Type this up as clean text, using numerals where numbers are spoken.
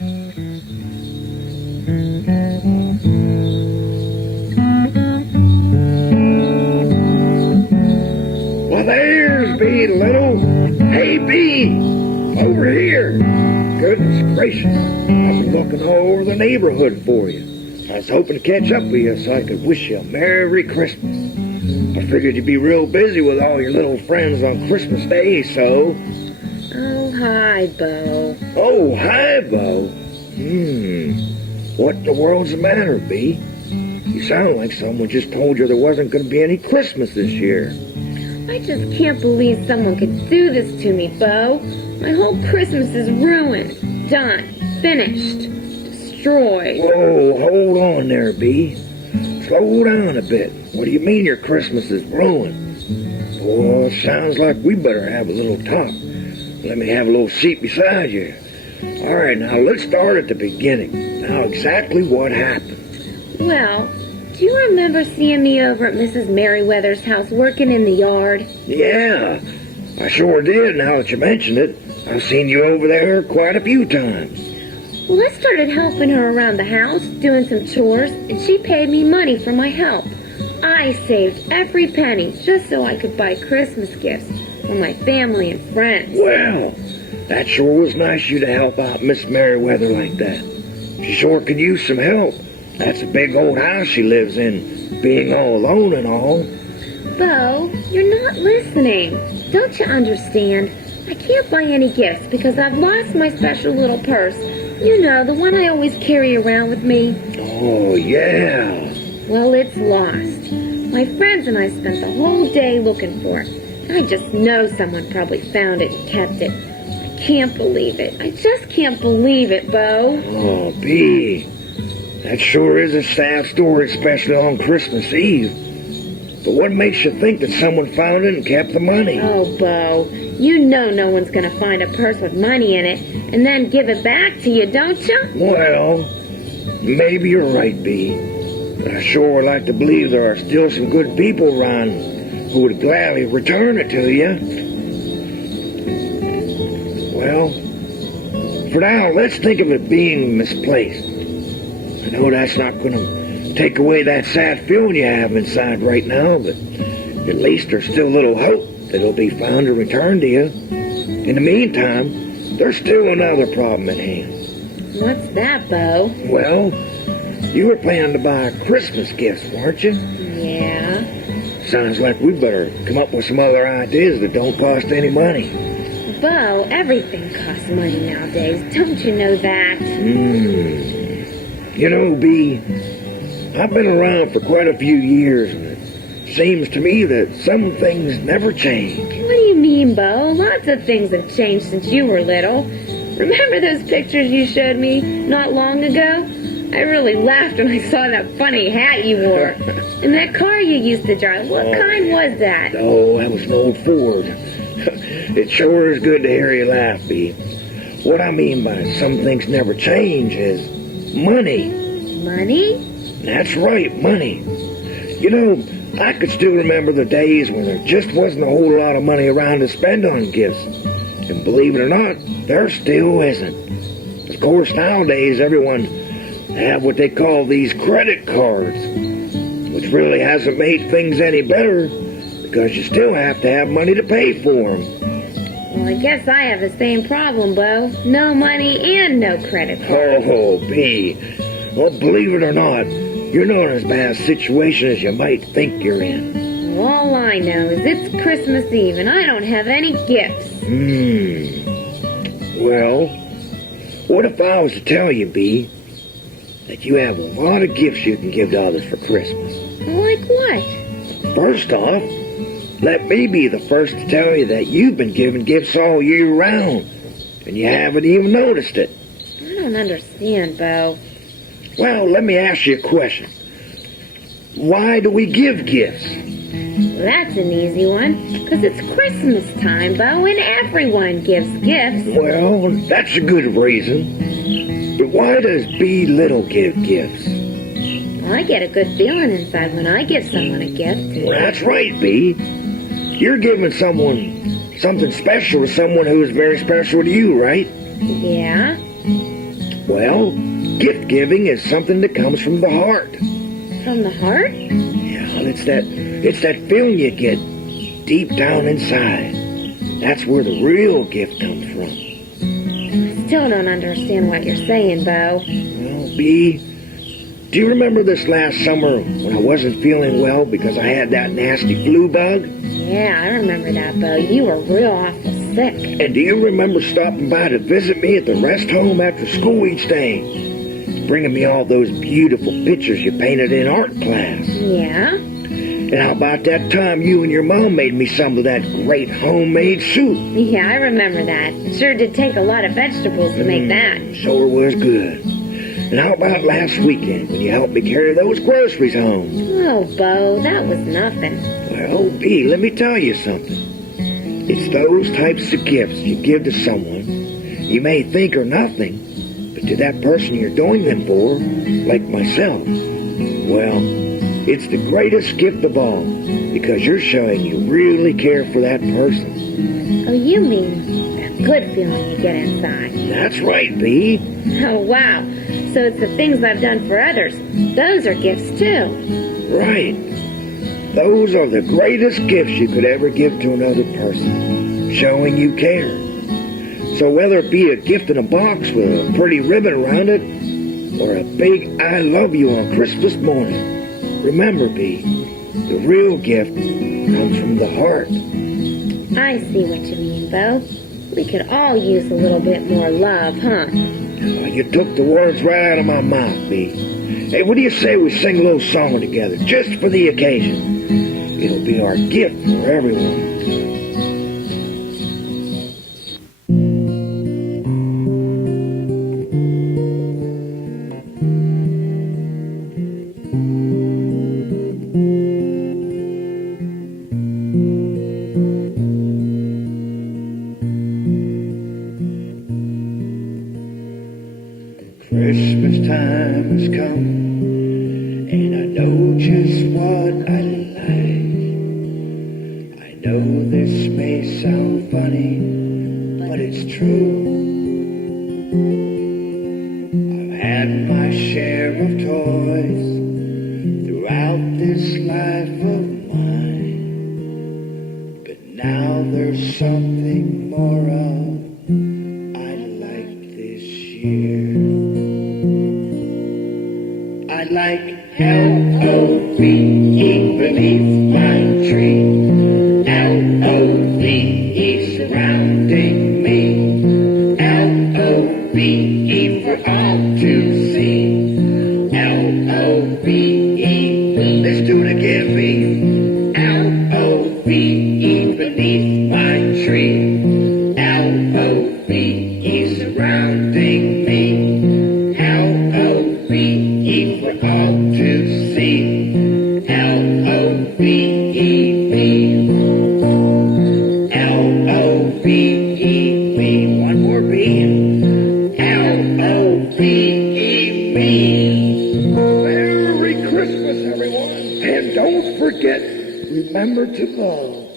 Well, there's Bee Little. Hey, Bee, over here. Goodness gracious, I've been looking all over the neighborhood for you. I was hoping to catch up with you so I could wish you a Merry Christmas. I figured you'd be real busy with all your little friends on Christmas Day, so... Oh, hi, Bo. Oh, hi, Bo. What in the world's the matter, Bee? You sound like someone just told you there wasn't going to be any Christmas this year. I just can't believe someone could do this to me, Bo. My whole Christmas is ruined, done, finished, destroyed. Whoa, hold on there, Bee. Slow down a bit. What do you mean your Christmas is ruined? Well, sounds like we better have a little talk. Let me have a little seat beside you. All right, now let's start at the beginning. Now, exactly what happened? Well, do you remember seeing me over at Mrs. Merriweather's house working in the yard? Yeah, I sure did, now that you mentioned it. I've seen you over there quite a few times. Well, I started helping her around the house, doing some chores, and she paid me money for my help. I saved every penny just so I could buy Christmas gifts for my family and friends. Well, that sure was nice of you to help out Miss Merriweather like that. She sure could use some help. That's a big old house she lives in, being all alone and all. Bo, you're not listening. Don't you understand? I can't buy any gifts because I've lost my special little purse. You know, the one I always carry around with me. Oh, yeah. Well, it's lost. My friends and I spent the whole day looking for it. I just know someone probably found it and kept it. I can't believe it. I just can't believe it, Bo. Oh, Bee. That sure is a sad story, especially on Christmas Eve. But what makes you think that someone found it and kept the money? Oh, Bo, you know no one's going to find a purse with money in it and then give it back to you, don't you? Well, maybe you're right, Bee. But I sure would like to believe there are still some good people around who would gladly return it to you. Well, for now, let's think of it being misplaced. I know that's not going to take away that sad feeling you have inside right now, but at least there's still a little hope that it'll be found and returned to you. In the meantime, there's still another problem at hand. What's that, Bo? Well, you were planning to buy Christmas gifts, weren't you? Yeah. Sounds like we better come up with some other ideas that don't cost any money. Bo, everything costs money nowadays. Don't you know that? You know, Bee, I've been around for quite a few years, and it seems to me that some things never change. What do you mean, Bo? Lots of things have changed since you were little. Remember those pictures you showed me not long ago? I really laughed when I saw that funny hat you wore. And that car you used to drive. What kind was that? Oh, that was an old Ford. It sure is good to hear you laugh, Bee. What I mean by some things never change is money. Money? That's right, money. You know, I could still remember the days when there just wasn't a whole lot of money around to spend on gifts. And believe it or not, there still isn't. Of course, nowadays everyone have what they call these credit cards, which really hasn't made things any better because you still have to have money to pay for them. Well, I guess I have the same problem, Bo. No money and no credit card. Oh, Bee. Well, believe it or not, you're not in as bad a situation as you might think you're in. All I know is it's Christmas Eve and I don't have any gifts. Well, what if I was to tell you, Bee, that you have a lot of gifts you can give to others for Christmas? Like what? First off, let me be the first to tell you that you've been giving gifts all year round, and you haven't even noticed it. I don't understand, Bo. Well, let me ask you a question. Why do we give gifts? Well, that's an easy one. Because it's Christmas time, Bo, and everyone gives gifts. Well, that's a good reason. But why does Bee Little give gifts? Well, I get a good feeling inside when I give someone a gift. Well, that's right, Bee. You're giving someone something special to someone who is very special to you, right? Yeah. Well, gift giving is something that comes from the heart. From the heart? Yeah, it's that feeling you get deep down inside. That's where the real gift comes from. I still don't understand what you're saying, Bo. Well, Bee, do you remember this last summer when I wasn't feeling well because I had that nasty flu bug? Yeah, I remember that, Bo. You were real awful sick. And do you remember stopping by to visit me at the rest home after school each day? Bringing me all those beautiful pictures you painted in art class. Yeah? And how about that time you and your mom made me some of that great homemade soup? Yeah, I remember that. It sure did take a lot of vegetables to make that. Sure was good. And how about last weekend when you helped me carry those groceries home? Oh, Bo, that was nothing. Well, Bee, let me tell you something. It's those types of gifts you give to someone you may think are nothing, but to that person you're doing them for, like myself, well, it's the greatest gift of all, because you're showing you really care for that person. Oh, you mean that good feeling you get inside? That's right, Bee. Oh, wow. So it's the things I've done for others. Those are gifts, too. Right. Those are the greatest gifts you could ever give to another person, showing you care. So whether it be a gift in a box with a pretty ribbon around it, or a big I love you on Christmas morning, remember, Bee, the real gift comes from the heart. I see what you mean, Bo. We could all use a little bit more love, huh? Oh, you took the words right out of my mouth, Bee. Hey, what do you say we sing a little song together, just for the occasion? It'll be our gift for everyone. Christmas time has come, and I know just what I like. I know this may sound funny, but it's true. I've had my share of toys throughout this life of mine, but now there's something more of I like this year. I like L-O-V-E beneath my tree, L-O-V-E surrounding me, L-O-V-E for all to see, L-O-V-E, let's do it again, B. L-O-V-E beneath my tree, L-O-V-E surrounding me, L-O-V-E for all to see, L-O-V-E, L-O-V-E, one more B, L-O-V-E, Merry Christmas, everyone, and don't forget, remember to love.